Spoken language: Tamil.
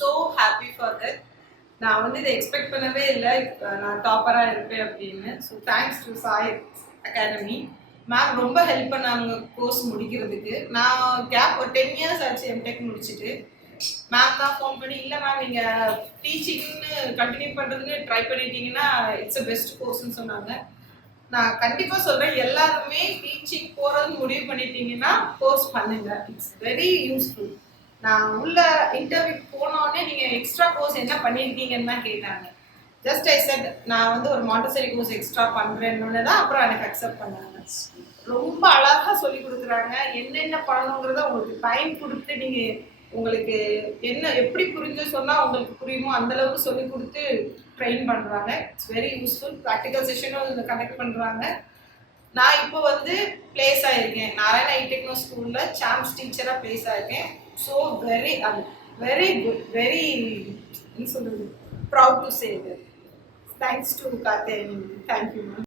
So happy for that. நான் வந்து இதை எக்ஸ்பெக்ட் பண்ணவே இல்லை நான் டாப்பராக இருப்பேன் அப்படின்னு. So thanks to Sai academy. Ma'am ரொம்ப ஹெல்ப் பண்ணாங்க கோர்ஸ் முடிக்கிறதுக்கு. நான் கேப் ஒரு 10 இயர்ஸ் ஆச்சு எம்டெக் முடிச்சுட்டு. மேம் தான் ஃபோன் பண்ணி, இல்லை மேம் நீங்கள் டீச்சிங்னு கண்டினியூ பண்ணுறதுன்னு ட்ரை பண்ணிட்டீங்கன்னா இட்ஸ் அ பெஸ்ட் கோர்ஸ்ன்னு சொன்னாங்க. நான் கண்டிப்பாக சொல்கிறேன், எல்லாருமே டீச்சிங் போகிறது முடிவு பண்ணிட்டீங்கன்னா கோர்ஸ் பண்ணுங்க. It's very useful. நான் உள்ள இன்டர்வியூக்கு போனோடனே நீங்கள் எக்ஸ்ட்ரா கோர்ஸ் என்ன பண்ணியிருக்கீங்கன்னு தான் கேட்டாங்க. ஜஸ்ட் ஐ செட் நான் வந்து ஒரு மாண்டசரி கோர்ஸ் எக்ஸ்ட்ரா பண்ணுறேன்னு தான் அப்புறம் எனக்கு அக்செப்ட் பண்ணாங்க. ரொம்ப அழகாக சொல்லி கொடுக்குறாங்க. என்னென்ன பண்ணணுங்கிறத உங்களுக்கு டைம் கொடுத்து நீங்கள் உங்களுக்கு என்ன எப்படி புரிஞ்சு சொன்னால் உங்களுக்கு புரியுமோ அந்தளவுக்கு சொல்லி கொடுத்து ட்ரெயின் பண்ணுறாங்க. It's very useful. ப்ராக்டிக்கல் செஷனும் கண்டக்ட் பண்ணுறாங்க. நான் இப்போ வந்து பிளேஸ் ஆகிருக்கேன் நாராயண ஐடெக்னோ ஸ்கூலில் சாம்ஸ் டீச்சராக பிளேஸ் ஆகிருக்கேன். ஸோ வெரி குட், வெரி என்ன சொல்கிறது, proud to say that. Thanks to Karthikeyan. Thank you ma'am.